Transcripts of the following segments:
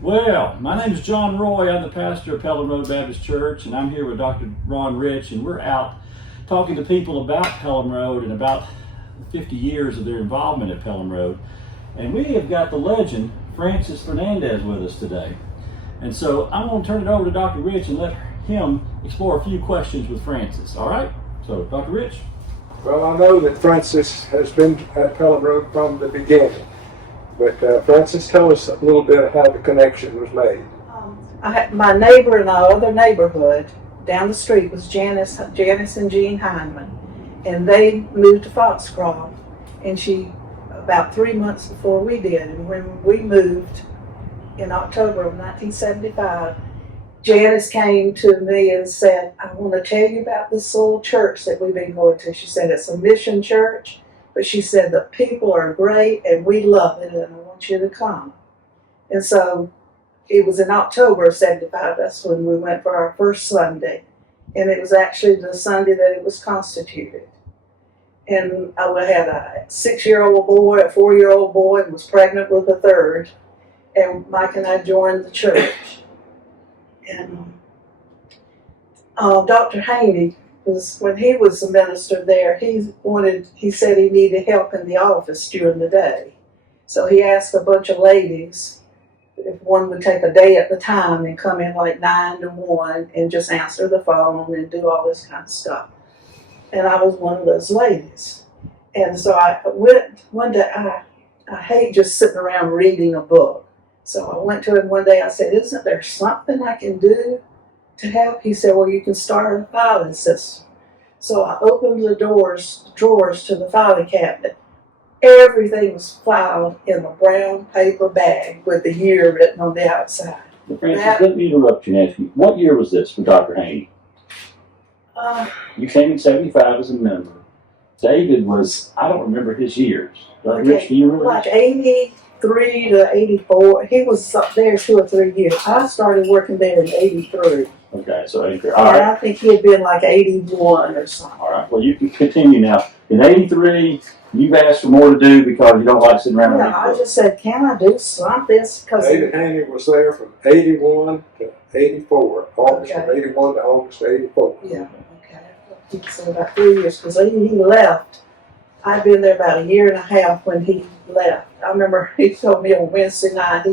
Well, my name is John Roy. I'm the pastor of Pelham Road Baptist Church, and I'm here with Dr. Ron Rich, and we're out talking to people about Pelham Road and about 50 years of their involvement at Pelham Road. And we have got the legend, Francis Fernandez, with us today. And so I'm going to turn it over to Dr. Rich and let him explore a few questions with Francis. All right? So, Dr. Rich? Well, I know that Francis has been at Pelham Road from the beginning. But Francis, tell us a little bit of how the connection was made. My neighbor in our other neighborhood down the street was Janice and Jean Heineman, and they moved to Foxcroft, and she about 3 months before we did. And when we moved in October of 1975, Janice came to me and said, "I want to tell you about this little church that we've been going to." She said, "It's a mission church, but she said the people are great and we love it, and I want you to come." And so it was in October of 75. That's when we went for our first Sunday, and it was actually the Sunday that it was constituted. And I had a 6-year-old boy, a 4-year-old boy, and was pregnant with a third. And Mike and I joined the church. And Dr. Haney, when he was the minister there, he said he needed help in the office during the day. So he asked a bunch of ladies if one would take a day at the time and come in like 9 to 1 and just answer the phone and do all this kind of stuff. And I was one of those ladies. And so I went one day. I hate just sitting around reading a book. So I went to him one day. I said, "Isn't there something I can do to help?" He said, "Well, you can start a filing system." So I opened the drawers to the filing cabinet. Everything was filed in a brown paper bag with the year written on the outside. Well, Francis, let me interrupt you and ask you, what year was this for Dr. Haney? You came in 75 as a member. David was, I don't remember his years. Dr. Rich, do you remember? Like 83 to 84. He was up there 2 or 3 years. I started working there in 83. Okay, so 83. All right. I think he had been like 81 or something. All right, well, you can continue now. In 83, you've asked for more to do because you don't like sitting around and reading I books. just said, "Can I do something?" David Haney was there from 81 to 84, August of 81 to August of 84. Yeah, okay. He said about 3 years because he left. I'd been there about a year and a half when he left. I remember he told me on Wednesday night,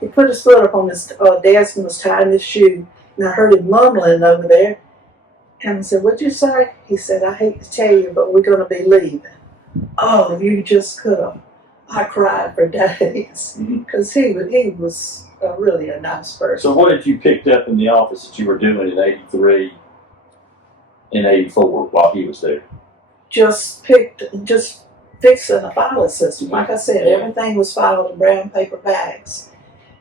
he put his foot up on his desk and was tying his shoe, and I heard him mumbling over there. And I said, "What'd you say?" He said, "I hate to tell you, but we're going to be leaving." Oh, you just could have. I cried for days because he was really a nice person. So what had you picked up in the office that you were doing in 83 and 84 while he was there? Just fixing a filing system. Like I said, everything was filed in brown paper bags.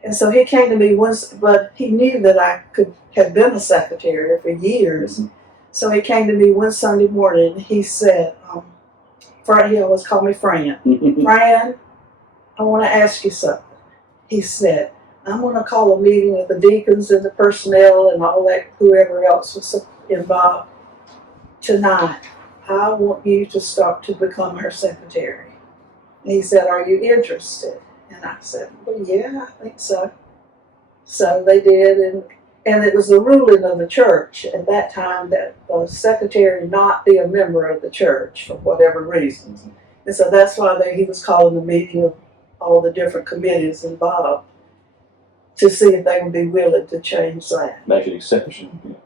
And so he came to me once, but he knew that I had been a secretary for years. So he came to me one Sunday morning and he said, he always called me Fran. "Fran, I want to ask you something." He said, "I'm going to call a meeting of the deacons and the personnel and all that, whoever else was involved tonight. I want you to start to become her secretary." And he said, "Are you interested?" And I said, "Well, yeah, I think so." So they did, and it was the ruling of the church at that time that the secretary not be a member of the church for whatever reasons. And so that's why he was calling a meeting of all the different committees involved to see if they would be willing to change that. Make an exception.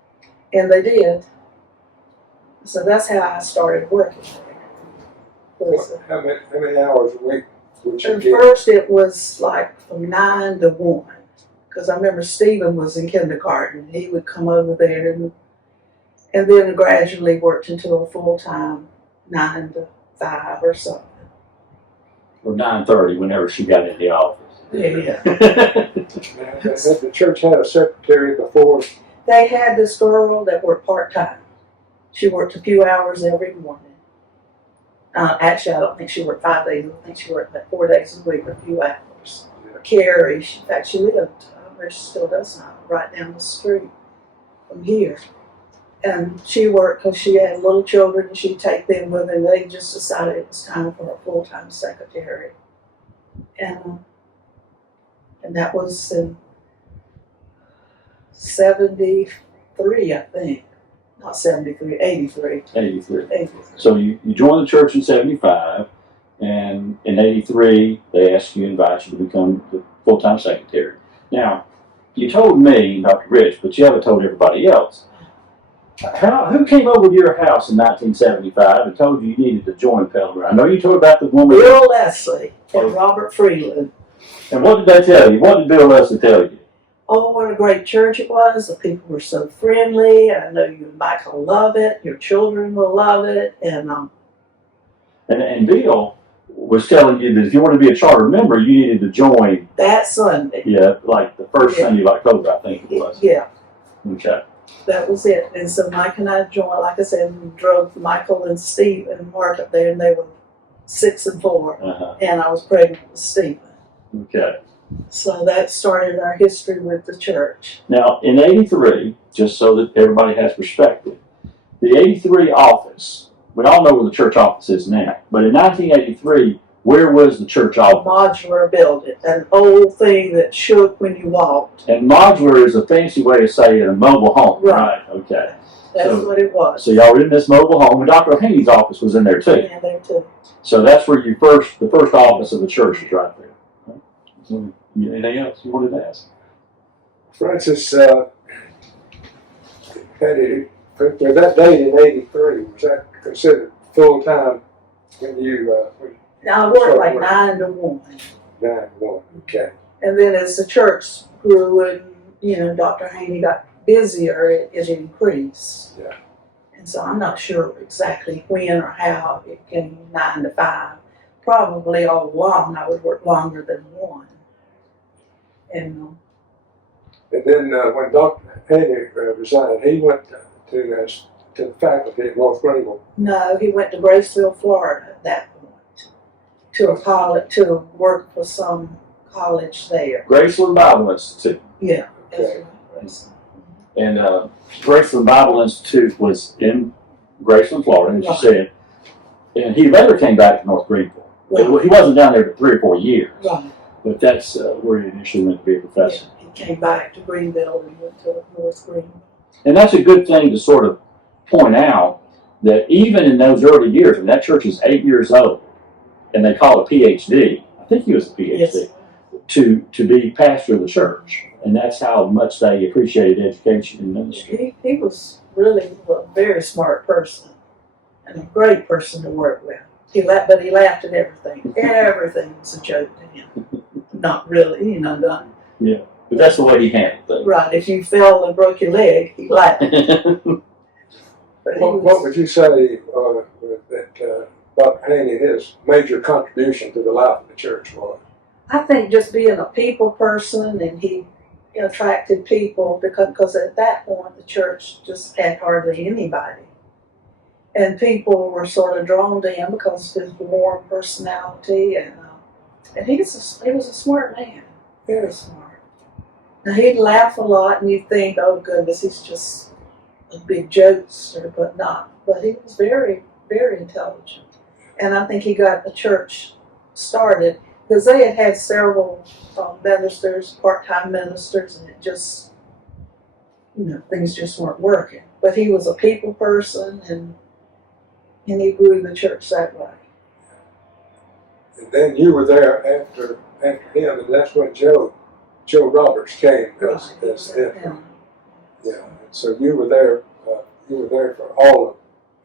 And they did. So that's how I started working there. How many hours a week would you At get? first it was like from 9 to 1. Because I remember Stephen was in kindergarten. He would come over there and then gradually worked into a full-time 9 to 5 or something. Or 9:30 whenever she got in the office. Yeah. Had the church had a secretary before? They had this girl that worked part-time. She worked a few hours every morning. Actually, I don't think she worked 5 days. I think she worked like 4 days a week, a few hours. Carrie, in fact, she lived, where she still does now, right down the street from here. And she worked because she had little children and she'd take them with her, and they just decided it was time for a full-time secretary. And that was in 73, I think. Not 73, 83. 83. 83. So you joined the church in 75, and in 83, they asked you, invite you to become the full-time secretary. Now, you told me, Dr. Rich, but you haven't told everybody else. Who came over to your house in 1975 and told you needed to join Pelham Road? I know you told about the woman. Bill Leslie and Robert Freeland. And what did they tell you? What did Bill Leslie tell you? Oh, what a great church it was. The people were so friendly. I know you and Mike will love it. Your children will love it. And Bill was telling you that if you want to be a charter member, you needed to join. that Sunday. Yeah, like the first Sunday of October, I think it was. Yeah. Okay. That was it. And so Mike and I joined, like I said, we drove Michael and Steve and Mark up there, and they were 6 and 4. Uh-huh. And I was pregnant with Stephen. Okay. So that started our history with the church. Now, in 83, just so that everybody has perspective, the 83 office, we all know where the church office is now, but in 1983, where was the church office? Modular building, an old thing that shook when you walked. And modular is a fancy way of saying a mobile home, Right. Okay. That's what it was. So y'all were in this mobile home, and Dr. Haney's office was in there too. Yeah, there too. So that's where the first office of the church is right there. Anything else you wanted to ask? Francis, had it, for that date in 83, was that considered full-time when you, Now I worked like 9 to 1. 9 to 1, okay. And then as the church grew and, Dr. Haney got busier, it increased. Yeah. And so I'm not sure exactly when or how it came 9 to 5. Probably all along I would work longer than 1. And then when Dr. Haney resigned, he went to the faculty at North Greenville. no, he went to Graceville, Florida at that point to a college, to work for some college there. Graceland Bible Institute. Yeah. Okay. That's And Graceland Bible Institute was in Graceland, Florida, as you said. And he later came back to North Greenville. right. He wasn't down there for 3 or 4 years. Right. But that's where he initially went to be a professor. Yeah, he came back to Greenville and went to North Greenville. And that's a good thing to sort of point out that even in those early years, when that church is 8 years old, and they call it a PhD, I think he was a PhD, Yes. to be pastor of the church. And that's how much they appreciated education and ministry. He was really a very smart person and a great person to work with. But he laughed at everything. Everything was a joke to him. Not really, not. Yeah, but that's the way he handled things. Right, if you fell and broke your leg, he laughed. But What would you say that Dr. Haney, his major contribution to the life of the church was? I think just being a people person, and he attracted people because at that point the church just had hardly anybody. And people were sort of drawn to him because of his warm personality, and he was a smart man, very smart. Now he'd laugh a lot, and you'd think, "Oh goodness, he's just a big jokester," but not. But he was very, very intelligent, and I think he got the church started because they had several ministers, part-time ministers, and it just, things just weren't working. But he was a people person, and he grew the church that way. And then you were there after him, and that's when Joe Roberts came as interim. Yeah. And so you were there for all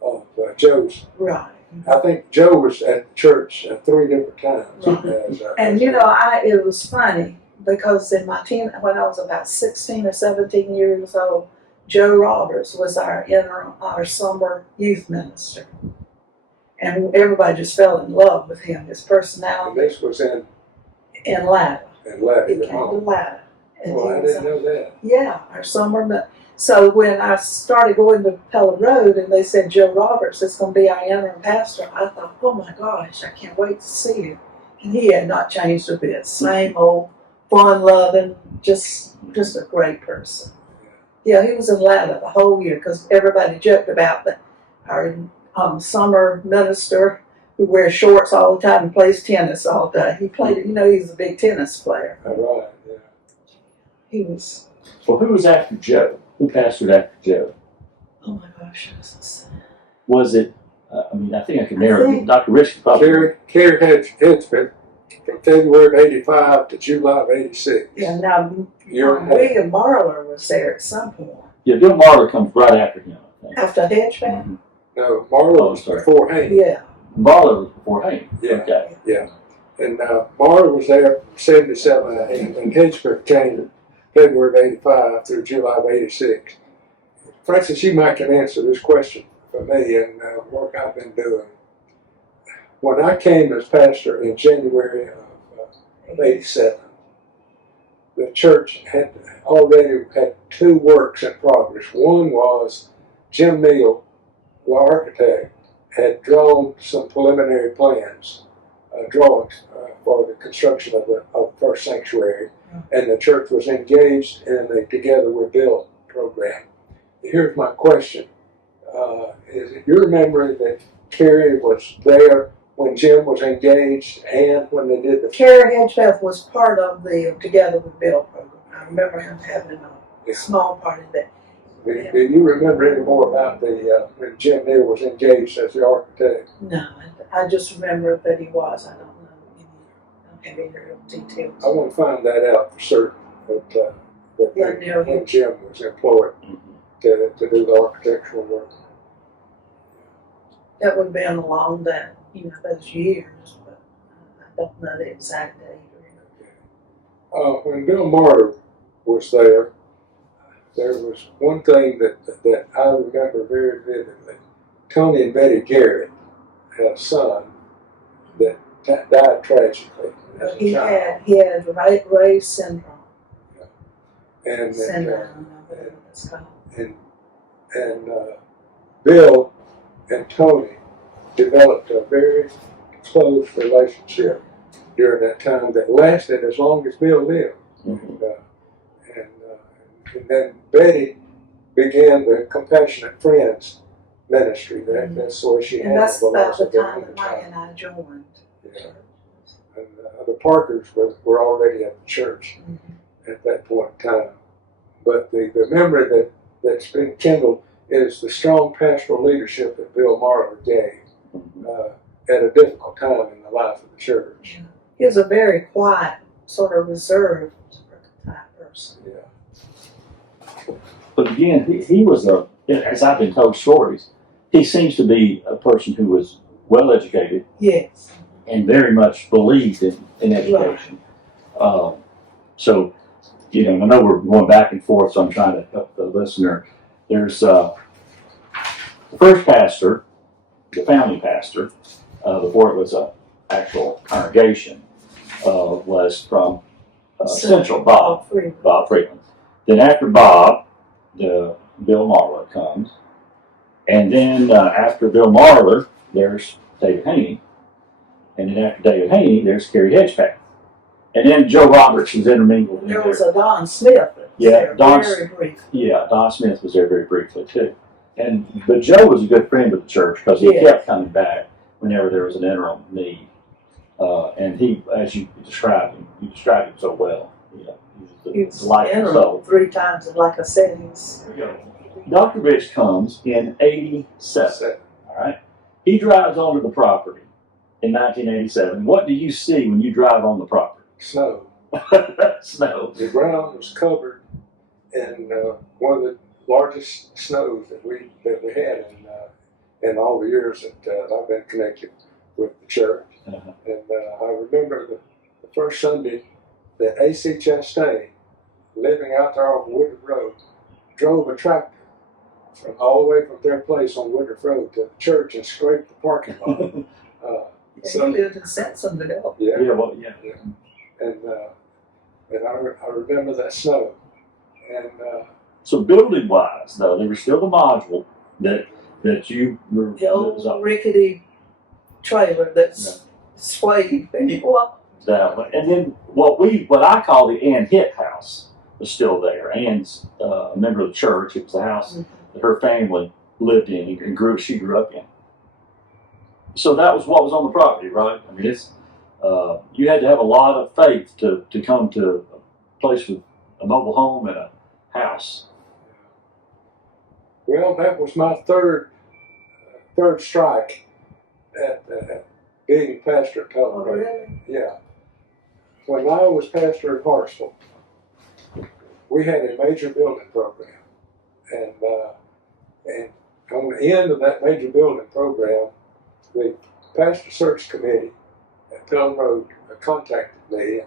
of Joe's. Right. I think Joe was at the church 3 different times. Right. And it was funny because when I was about 16 or 17 years old, Joe Roberts was our summer youth minister. And everybody just fell in love with him, his personality. And this was in Latta. In Latta. He came to Latta. Well, I didn't know that. Yeah, our summer. So when I started going to Pelham Road and they said Joe Roberts is going to be our interim pastor, I thought, oh my gosh, I can't wait to see him. And he had not changed a bit. Same old fun-loving, just a great person. Yeah, he was in Latta the whole year because everybody joked about our summer minister who wears shorts all the time and plays tennis all day. He played, he's a big tennis player. All right, yeah. He was Well, who was after Joe? Who pastored after Joe? Oh my gosh, this Was it? I think I can narrow it. think- Dr. Rich probably. Carrie Hedgman from February of 85 to July of 86. yeah. Now You're William Marler was there at some point Yeah, Bill Marler comes right after him, I think. after Hedgeback. Mhm. No, Marla was sorry. before Haney. Yeah, Marler was before Haney. Yeah. Okay. And Marla was there from 77 and Hedgeman came February of 85 through July of 86. Francis, you might can answer this question for me and work I've been doing. When I came as pastor in January of 87, the church had already had two works in progress. One was Jim Neal, the architect, had drawn some preliminary plans, drawings for the construction of the first sanctuary, and the church was engaged in the Together We Build program. Here's my question. Is it your memory that Carrie was there when Jim was engaged and when they did the... Carrie Hedgeback was part of the Together We Build program. I remember him having a small part of that. Do you remember any more about the when Jim Neal was engaged as the architect? No, I just remember that he was. I don't know any real details. I want to find that out for certain. That when Jim was employed to do the architectural work. That would have been along that, those years, but I don't know the exact date. When Bill Marler was there was one thing that I remember very vividly. Tony and Betty Garrett had a son that died tragically as a He child. had Ray's syndrome. And That's called. and Bill and Tony developed a very close relationship during that time that lasted as long as Bill lived. And then Betty began the Compassionate Friends ministry. That's where she And handled that's the about loss the of their time only that Mike child. and I joined. Yeah. And the Parkers were already at the church at that point in time. But the memory that's been kindled is the strong pastoral leadership that Bill Marler gave at a difficult time in the life of the church. He was a very quiet, sort of reserved type person. Yeah. But again, he was as I've been told stories, he seems to be a person who was well educated Yes. and very much believed in education. So, I know we're going back and forth, so I'm trying to help the listener. There's the first pastor, the family pastor, before it was an actual congregation, was from Central, Bob Freeland. Then after Bob, Bill Marler comes. And then after Bill Marler, there's David Haney. And then after David Haney, there's Carrie Hedgeback. And then Joe Roberts was intermingled in There there. was a Don Smith that was Yeah, there Don- very briefly. Yeah, Don Smith was there very briefly too. But Joe was a good friend of the church because he kept coming back whenever there was an interim need. And he, as you described him so well. He was the life and soul. 3 times, and like I said, he's Dr. Rich comes in 87. All right. He drives onto the property in 1987. What do you see when you drive on the property? Snow. Snow. The ground was covered in one of the largest snows that we had in all the years that I've been connected with the church. Uh-huh. And I remember the first Sunday that A.C. Chastain, living out there on Woodruff Road, drove a tractor from all the way from their place on Woodruff Road to the church and scraped the parking lot. he lived in Sansonville. Yeah. And I remember that snow. And So building wise, though, there was still the module that you were. The old rickety trailer that's swayed people. And then what I call the Ann Hitt house was still there. Ann's a member of the church. It was the house that her family lived in and she grew up in. So that was what was on the property, right? I mean, it's you had to have a lot of faith to come to a place with a mobile home and house. Well, that was my third strike at being pastor at Pelham Oh, Road. really? Yeah. When I was pastor at Hartsville, we had a major building program, and on the end of that major building program, the pastor search committee at Pelham Road contacted me,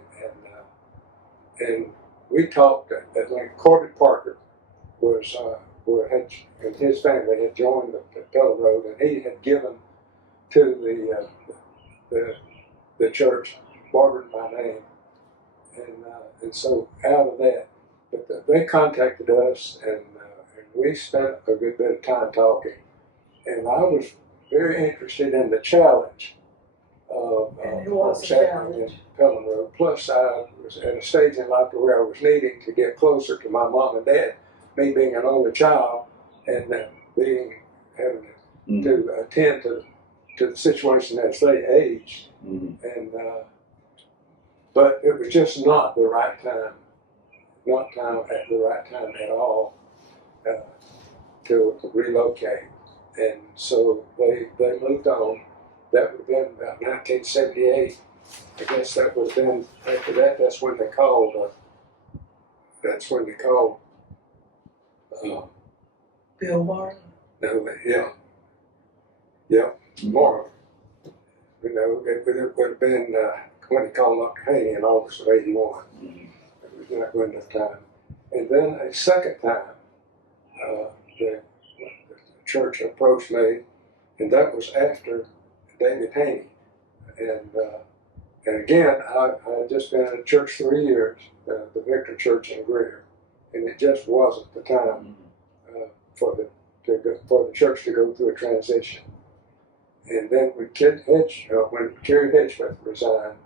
and we talked. Like Corbett Parker was and his family had joined the Pelham Road, and he had given to the church, borrowed my name, and so out of that, but they contacted us, and we spent a good bit of time talking, and I was very interested in the challenge of And it what was was a happening in challenge. Pelham Road. Plus, I was at a stage in life where I was needing to get closer to my mom and dad, me being an only child, and having to attend to the situation as they aged, and but it was just not the right time, at the right time at all to relocate, and so they moved on. That would have been about 1978. I guess that would have been after that. That's when they called. Bill Martin. No, yeah, more. You know, it would have been when they called up to Haney in August of '81. It was not good enough time. And then a second time, the church approached me, and that was after David Haney. And again, I had just been in the church 3 years, the Victor Church in Greer, and it just wasn't the time for the church to go through a transition. And then when Kerry Hedgesmith resigned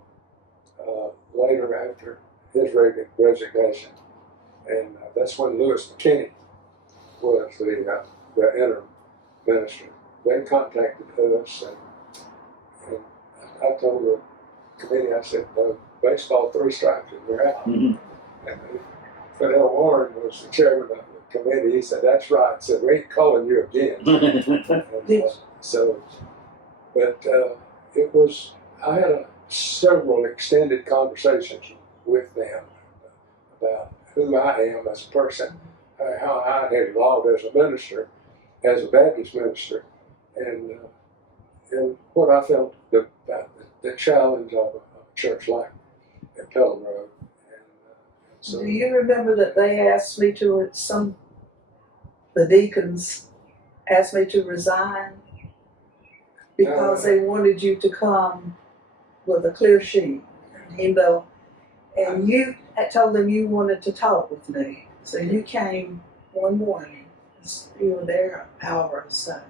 later after his resignation, and that's when Lewis McKinney was the interim minister. They contacted us, and I told the committee, I said, no, baseball 3 strikes and we're out. And Fidel Warren was the chairman of the committee. He said, that's right. He said, we ain't calling you again. I had several extended conversations with them about who I am as a person, how I had evolved as a minister, as a Baptist minister, and what I felt about the challenge of a church like at Pelham Road. So, do you remember that they asked me the deacons asked me to resign because they wanted you to come with a clear sheet, and you had told them you wanted to talk with me. So you came one morning, you were there an hour or so,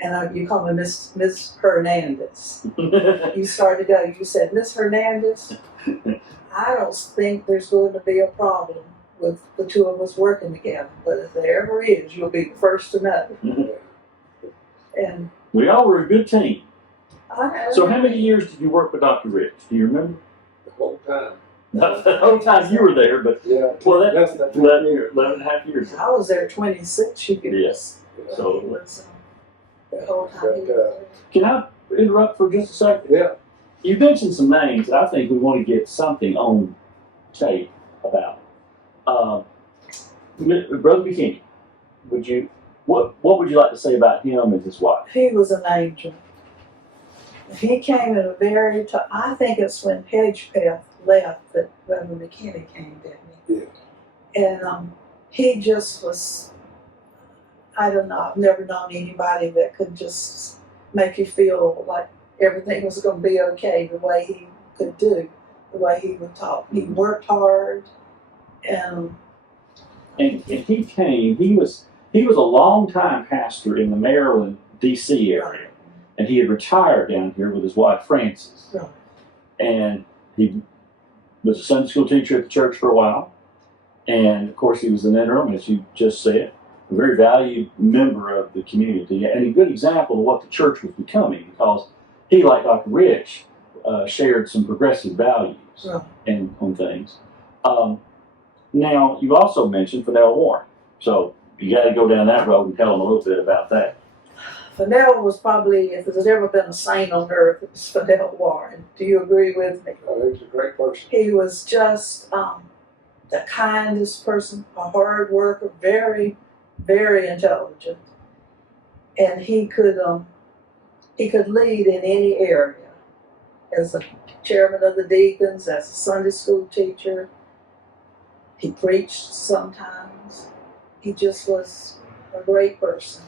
and you called me Miss Fernandez. You started to go, you said, Miss Fernandez, I don't think there's going to be a problem with the two of us working together, but if there ever is, you'll be the first to know. And we all were a good team. I know. So how many years did you work with Dr. Rich? Do you remember? the whole time. The whole time you were there, but Yeah, well, that's less than 11 and a half years. I was there 26 years. Yes. So He was, the whole time he was there. can I interrupt for just a second? Yeah. You mentioned some names that I think we want to get something on tape about. Brother McKinney, what would you like to say about him and his wife? He was an angel. He came at a very I think it's when Hedgepeth left that Reverend McKinney came, didn't he? Yeah. And he just was, I don't know, I've never known anybody that could just make you feel like everything was going to be okay the way he could do, the way he would talk. He worked hard, and he came. He was a long-time pastor in the Maryland, D.C. area, and he had retired down here with his wife Frances. Right. And he was a Sunday school teacher at the church for a while, and of course he was an interim, as you just said, a very valued member of the community, and a good example of what the church was becoming, because he, like Dr. Rich, shared some progressive values Right. and on things. Now, you also mentioned Fennell Warren. So you got to go down that road and tell them a little bit about that. Fennell was probably, if there's ever been a saint on earth, it was Fennell Warren. Do you agree with me? He was a great person. He was just the kindest person, a hard worker, very, very intelligent, and he could lead in any area. As a chairman of the deacons, as a Sunday school teacher, he preached sometimes. He just was a great person.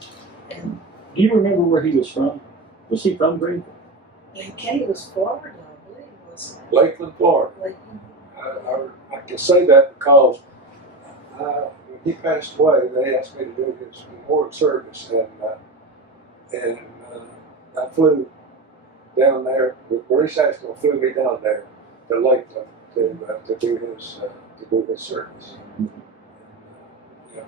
And Do you remember where he was from? Was he from Greenville? he came to Florida, I believe, wasn't it? Lakeland, Florida. Lakeland. I can say that because when he passed away, they asked me to do his memorial service, and I flew down there. Maurice Asheville flew me down there to Lakeland to do his service. Yeah.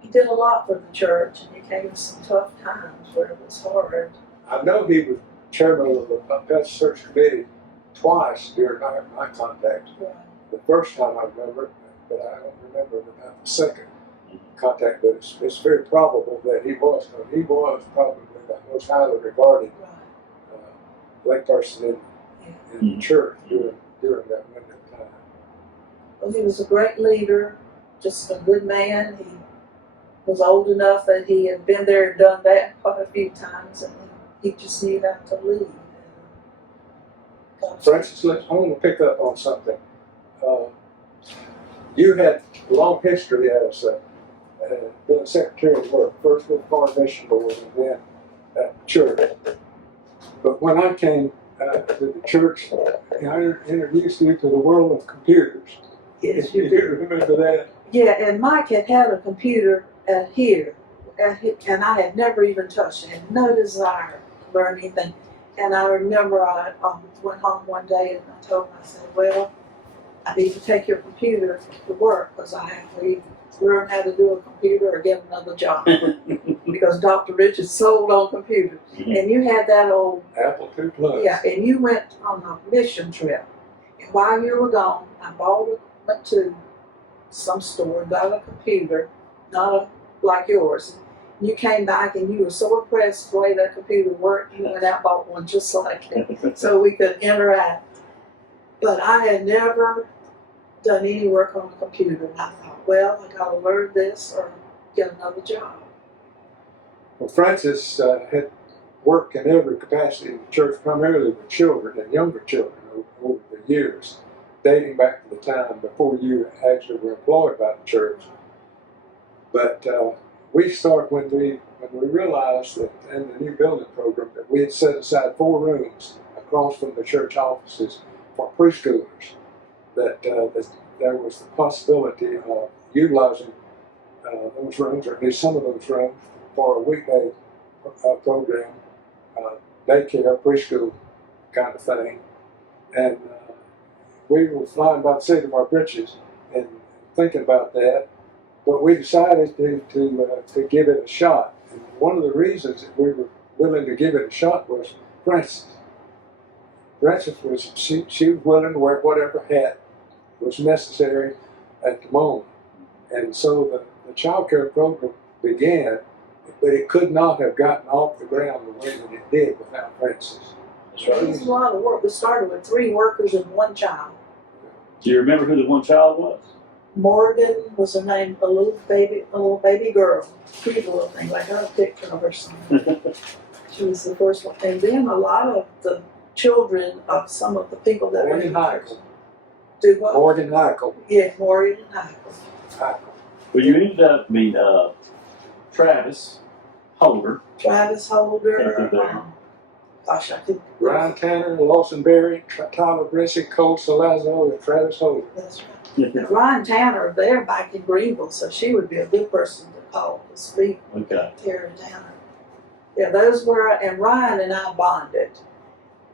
He did a lot for the church, and he came to some tough times where it was hard. I know he was chairman of the Baptist Church Committee twice during my contact. Right. The first time I remember, but I don't remember about the second contact. But it's very probable that he was, because he was probably the most highly regarded lay person in the church during that window of time. Well, he was a great leader, just a good man. He was old enough that he had been there and done that quite a few times, and he just knew how to lead. Francis, I want to pick up on something. You had a long history as being Secretary of Work, first with the Foreign Mission Board and then at the church. But when I came to the church, I introduced you to the world of computers. Yes, you do remember that? Yeah, and Mike had a computer here, and I had never even touched it. I had no desire to learn anything. And I remember I went home one day and I told him, I said, well, I need to take your computer to work because I have to either learn how to do a computer or get another job. Because Dr. Richards sold on computers. And you had that old Apple II Plus. Yeah, and you went on a mission trip. And while you were gone, I went to some store and got a computer, not like yours. You came back and you were so impressed with the way that computer worked, you went out and bought one just like it so we could interact. But I had never done any work on a computer, and I thought, well, I got to learn this or get another job. Well, Francis had worked in every capacity in the church, primarily with children and younger children over the years, dating back to the time before you actually were employed by the church. But we started when we realized that in the new building program that we had set aside 4 rooms across from the church offices for preschoolers, that there was the possibility of utilizing those rooms, or at least some of those rooms, for a weekday program, daycare, preschool kind of thing. And we were flying by the seat of our britches and thinking about that. But we decided to give it a shot. And one of the reasons that we were willing to give it a shot was Francis. Francis was, she was willing to wear whatever hat was necessary at the moment. And so the child care program began, but it could not have gotten off the ground the way that it did without Francis. It was a lot of work. We started with 3 workers and 1 child. Do you remember who the one child was? Morgan was her name, a little baby girl, cute little thing. I got a picture of her somewhere. She was the first one, and then a lot of the children of some of the people that Morgan Heichel. Do what? Morgan Heichel. Yeah, Morgan and Heichel. Well, you ended up meeting Travis Holder. Travis Holder. Gosh, I think. Ryan Tanner, Lawson Berry, Tyler Brissy, Cole Salazzo, and Travis Holder. That's right. Now, Ryan Tanner, they're back in Greenville, so she would be a good person to call to speak. Okay. Terry Tanner. Yeah, those were, and Ryan and I bonded.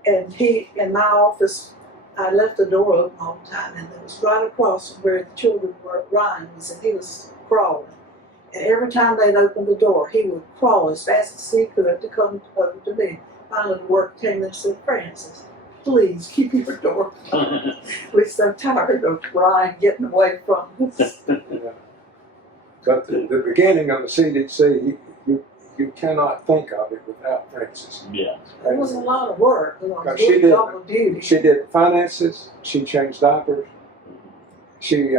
And he, in my office, I left the door open all the time, and it was right across from where the children were. Ryan was, and he was crawling. And every time they'd open the door, he would crawl as fast as he could to come over to me. Finally, the work came and said, Francis, please keep your door closed. We're so tired of Ryan getting away from us. Yeah. But the beginning of the CDC, you cannot think of it without Frances. Yeah. It was a lot of work. It was She good did. double duty. She did finances. She changed diapers. She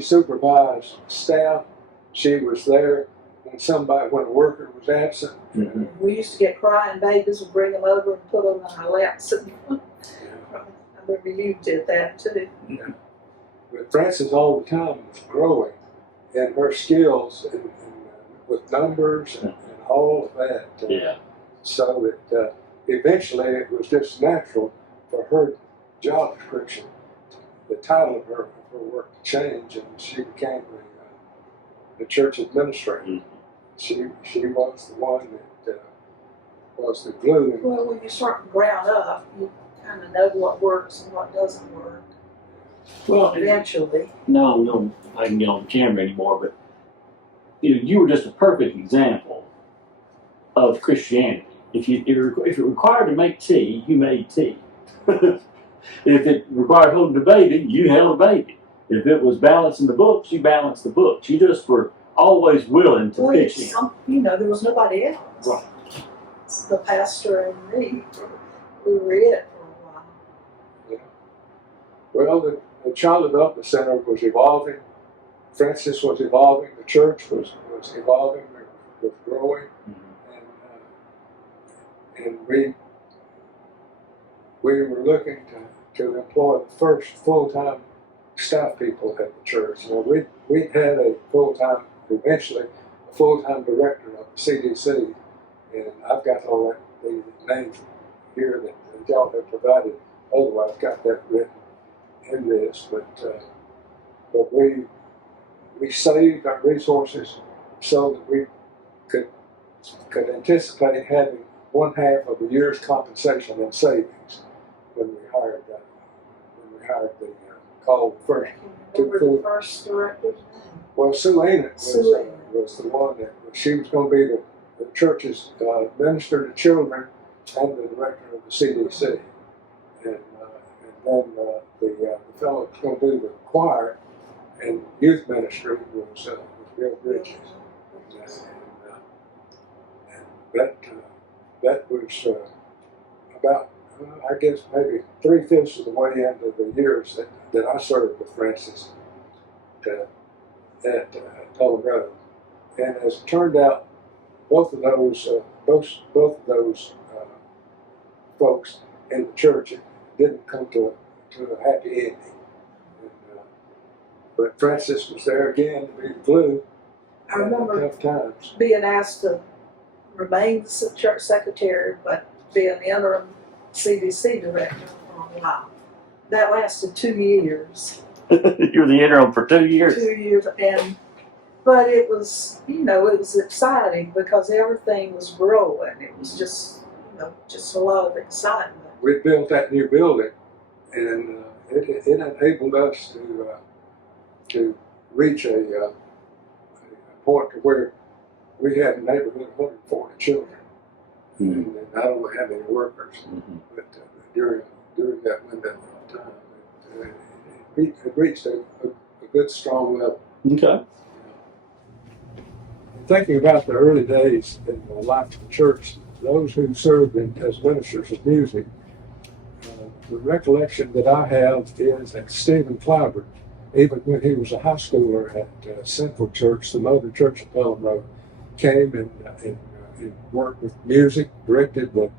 supervised staff. She was there when a worker was absent. Mm-hmm. We used to get crying babies and bring them over and put them on our laps. And I remember you did that too. Yeah. But Frances all the time was growing in her skills and with numbers and all of that. Yeah. So eventually it was just natural for her job description, the title of her work to change, and she became the church administrator. Mm-hmm. She was the one that was the glue. Well, when you start from ground up, you kind of know what works and what doesn't work. Well, Eventually. no, I can get on the camera anymore, but you were just a perfect example of Christianity. If it required to make tea, you made tea. If it required holding a baby, you held a baby. If it was balancing the books, you balanced the books. You just were always willing to pitch in. There was nobody else. Right. It's the pastor and me. We were it for a while. Yeah. Well, the Child Development Center was evolving. Frances was evolving. The church was evolving. It was growing. Mm-hmm. And we were looking to employ the first full-time staff people at the church. We had a eventually a full-time director of the CDC, and I've got all the names here that y'all have provided. Otherwise, I've got that written in this, but we saved our resources so that we could anticipate having one half of a year's compensation in savings when we hired the call first. Remember the first director's name? Well, Sue Enid was the one that she was going to be the church's minister to children and the director of the CDC, and then the fellow who was going to do the choir and youth ministry was Bill Bridges. That was about, I guess, maybe 3/5 of the way into the years that I served with Frances at Pelham Road. And as it turned out, both of those folks in the church didn't come to a happy ending. But Frances was there again to be the glue. I remember tough times. being asked to remain the church secretary, but be an interim CDC director for a while. That lasted 2 years. You were the interim for 2 years. 2 years, but it was, it was exciting because everything was growing. It was just a lot of excitement. We built that new building, and it enabled us to reach a point to where we had a neighborhood of 140 children, Mm-hmm. and I don't know how many workers, Mm-hmm. but during that window of time, it reached a good, strong level. Okay. Thinking about the early days in the life of the church, those who served as ministers of music, the recollection that I have is that Stephen Clyburn, even when he was a high schooler at Central Church, the mother church of Pelham Road, came and worked with music, directed the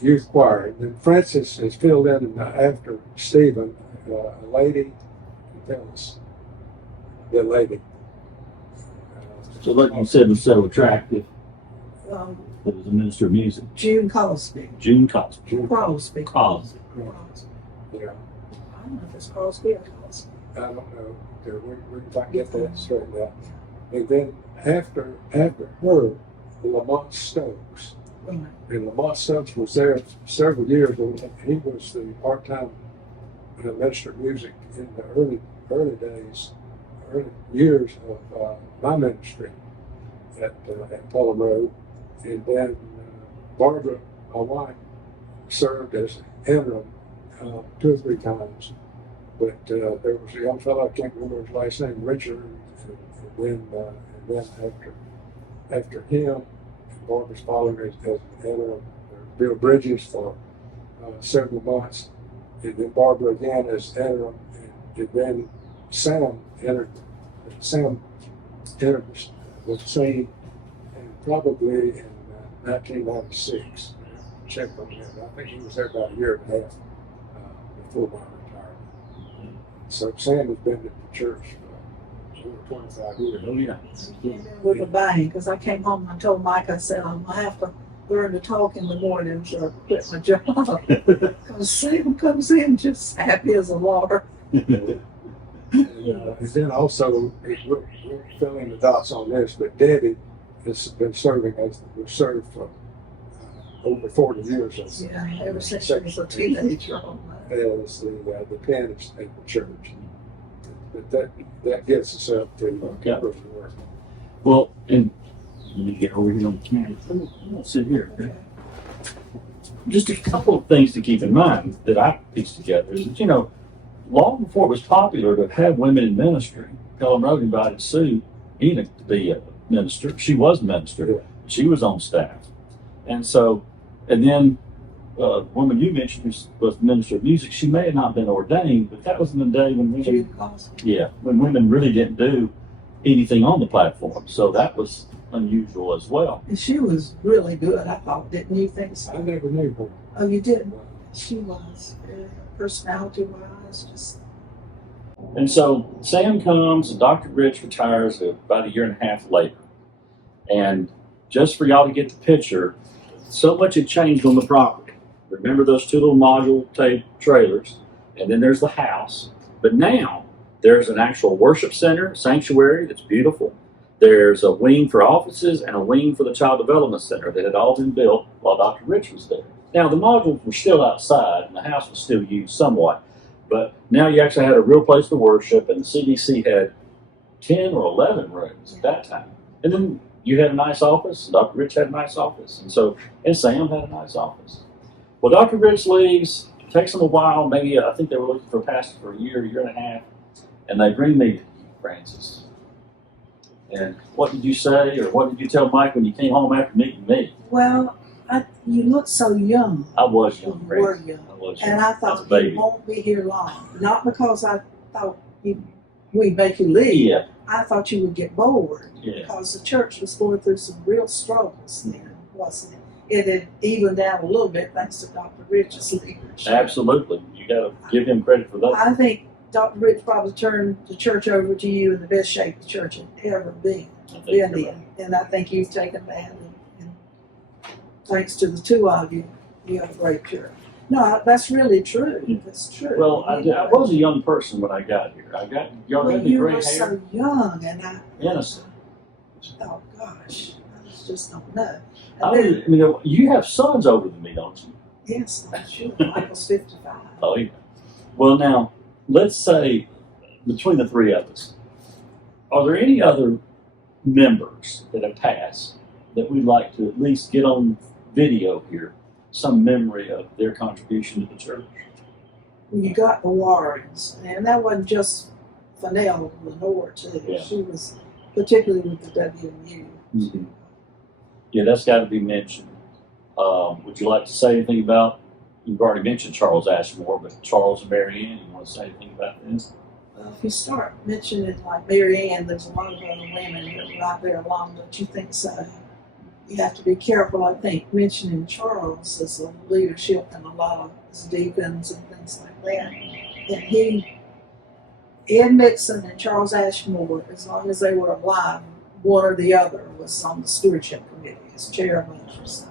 youth choir. And then Frances has filled in after Stephen, a lady, tell us, the lady. So what you said was so attractive. Um, It was a minister of music. June Cosby. June Cosby. Crosby. Cosby. Yeah. I don't know if it's Crosby or Cosby. I don't know. We can get that straightened out. And then after her, Lamont Stokes. Right. And Lamont Stokes was there several years. And he was the part-time minister of music in the early years of my ministry at Pelham Road. And then Barbara, my wife, served as interim 2 or 3 times. But there was a young fellow, I can't remember his last name, Richard, and then after him, Barbara's following as an interim, Bill Bridges for several months, and then Barbara again as interim, and then Sam entered with the same, and probably in 1996. Check on that. I think he was there about a year and a half before my retirement. So Sam has been at the church for over 25 years. Oh yeah. With a bang, because I came home and I told Mike, I said, I'm going to have to learn to talk in the mornings or quit my job. Because Sam comes in just happy as a lark. And then also, we'll fill in the dots on this, but Debbie has been serving we've served for over 40 years as, Ever since she was a teenager. as the pianist at the church. But that gets us up to Cooper's work. Well, and let me get over here on the camera. I'm gonna sit here. Okay? Just a couple of things to keep in mind that I pieced together is that, long before it was popular to have women in ministry, Pelham Road invited Sue Enoch to be a minister. She was a minister. Yeah. She was on staff. And then the woman you mentioned was the minister of music. She may have not been ordained, but that was in the day when when women really didn't do anything on the platform. So that was unusual as well. And she was really good, I thought. Didn't you think so? I never knew her. Oh, you didn't? She was. Personality-wise, just... And so Sam comes and Dr. Rich retires about a year and a half later. And just for y'all to get the picture, so much had changed on the property. Remember those 2 little module tape trailers, and then there's the house. But now there's an actual worship center, sanctuary that's beautiful. There's a wing for offices and a wing for the child development center that had all been built while Dr. Rich was there. Now the modules were still outside and the house was still used somewhat, but now you actually had a real place to worship, and the CDC had 10 or 11 rooms at that time. And then you had a nice office, and Dr. Rich had a nice office, and Sam had a nice office. Well, Dr. Rich leaves, it takes them a while, maybe I think they were looking for a pastor for a year and a half, and they bring me to you, Francis. And what did you say, or what did you tell Mike when you came home after meeting me? Well, you look so young. I was young, You were Francis. young. I was young. And I was thought a baby. you won't be here long. Not because I thought we'd make you leave. Yeah. I thought you would get bored. Yeah. Because the church was going through some real struggles then, wasn't it? It had evened out a little bit thanks to Dr. Rich's leadership. Absolutely. You got to give him credit for that. I think Dr. Rich probably turned the church over to you in the best shape the church had ever been in. And I think you've taken that. And thanks to the 2 of you, you have a great church. No, that's really true. That's true. Well, I was a young person when I got here. Y'all got the you gray were hair. so young, and I Innocent. Oh gosh, I just don't know. And You have sons older than me, don't you? yes, I'm sure. Michael's 55. Oh, yeah. Well, now, let's say between the 3 of us, are there any other members that have passed that we'd like to at least get on video here, some memory of their contribution to the church? You got the Warrens, and that wasn't just Fennell, Lenore too. Yeah. She was particularly with the WMU. Mm-hmm. Yeah, that's got to be mentioned. Would you like to say anything about, you've already mentioned Charles Ashmore, but Charles and Mary Ann, you want to say anything about this? Well, if you start mentioning like Mary Ann, there's a lot of other women that are right there along, don't you think so? You have to be careful, I think, mentioning Charles as a leadership and a lot of his deacons and things like that. And Ed Mixon and Charles Ashmore, as long as they were alive, one or the other was on the stewardship committee as chairman or something.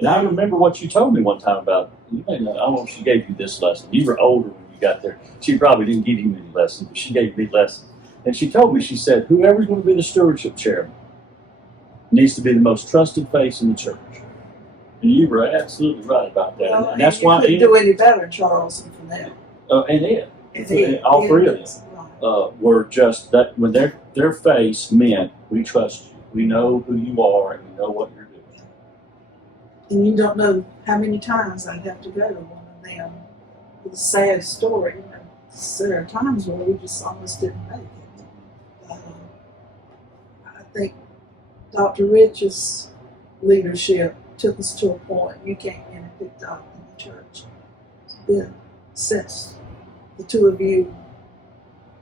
And I remember what you told me one time about, I don't know if she gave you this lesson. You were older when you got there. She probably didn't give you any lessons, but she gave me lessons. And she told me, she said, whoever's going to be the stewardship chairman needs to be the most trusted face in the church. And you were absolutely right about that. Well, and that's you why couldn't do any better, Charles and Fennell. And Ed. Ed, All 3 of them. Right. Were just that when their face meant, we trust you. We know who you are and we know what you're doing. And you don't know how many times I'd have to go to one of them with a sad story. You know, there are times where we just almost didn't make it. I think Dr. Rich's leadership took us to a point you can't get it picked up in the church. It's been since the two of you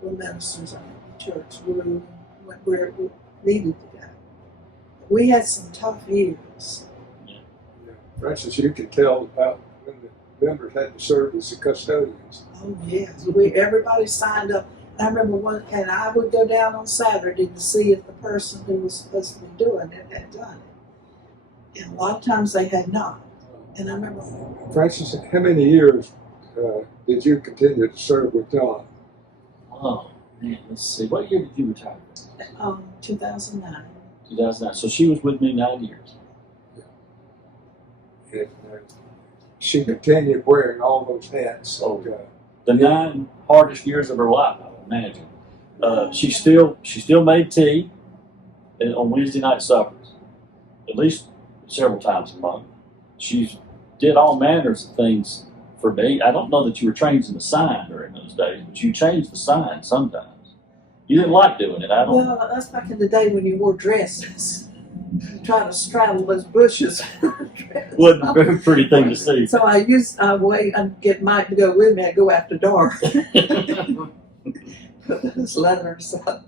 were ministers in the church, we went where we needed to go. We had some tough years. Yeah. For instance, you can tell about when the members had to serve as the custodians. Oh yes, everybody signed up. I remember one, and I would go down on Saturday to see if the person who was supposed to be doing it had done it. And a lot of times they had not. And I remember. For instance, how many years did you continue to serve with John? Oh, man, let's see. What year did you retire? 2009. 2009. So she was with me 9 years. And she continued wearing all those hats. Oh, the 9 hardest years of her life, I would imagine. She still made tea on Wednesday night suppers, at least several times a month. She did all manners of things for me. I don't know that you were changing the sign during those days, but you changed the sign sometimes. You didn't like doing it. I don't. Well, that's back in the day when you wore dresses. You try to straddle those bushes. Wasn't a very pretty thing to see. So I'd get Mike to go with me. I'd go after dark. Put those letters up.